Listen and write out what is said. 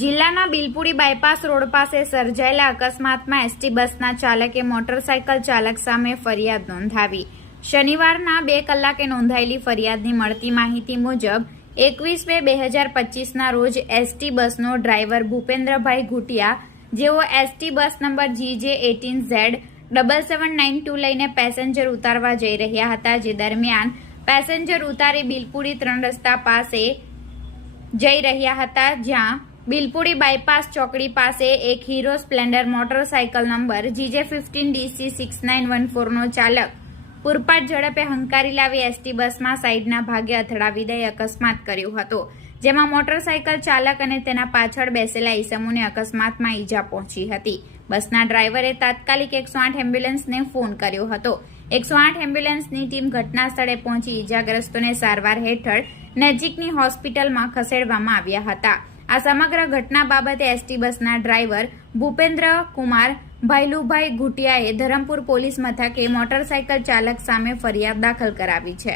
જિલ્લાના બિલપુરી bypass road પાસે સર્જાયેલા અકસ્માતમાં એસટી બસના ચાલકે મોટરસાયકલ ચાલક સામે ફરિયાદ નોંધાવી. શનિવારના બે કલાકે નોંધાયેલી ફરિયાદની મળતી માહિતી મુજબ, એકવીસ બે બે હજાર પચીસના રોજ એસટી બસનો ડ્રાઈવર ભૂપેન્દ્રભાઈ ઘૂટિયા, જેઓ ST bus number GJ eighteen Z double seven nine two લઈને પેસેન્જર ઉતારવા જઈ રહ્યા હતા, જે દરમિયાન પેસેન્જર ઉતારી બિલપુરી ત્રણ રસ્તા પાસે જઈ રહ્યા હતા, જ્યાં બિલપુડી બાયપાસ ચોકડી પાસે એક Hero Splendor motorcycle number GJ fifteen DC six nine one ફોરનો ચાલક. પૂરપાટ ઝડપે હંકારી લાવી એસટી બસમાં સાઈડના ભાગે અથડાવી દઈ અકસ્માત કર્યો હતો, જેમાં મોટરસાયકલ ચાલક અને તેના પાછળ બેસેલા ઈસમોને અકસ્માતમાં ઈજા પહોંચી હતી. બસના ડ્રાઈવરે તાત્કાલિક એકસો આઠ એમ્બ્યુલન્સને ફોન કર્યો હતો. એકસો આઠ એમ્બ્યુલન્સની ટીમ ઘટના સ્થળે પહોંચી ઈજાગ્રસ્તોને સારવાર હેઠળ નજીકની હોસ્પિટલમાં ખસેડવામાં આવ્યા હતા. આ સમગ્ર ઘટના બાબતે એસટી બસના ડ્રાઈવર ભૂપેન્દ્ર કુમાર ભાઈલુભાઈ ઘુટિયાએ ધરમપુર પોલીસ મથકે મોટરસાયકલ ચાલક સામે ફરિયાદ દાખલ કરાવી છે.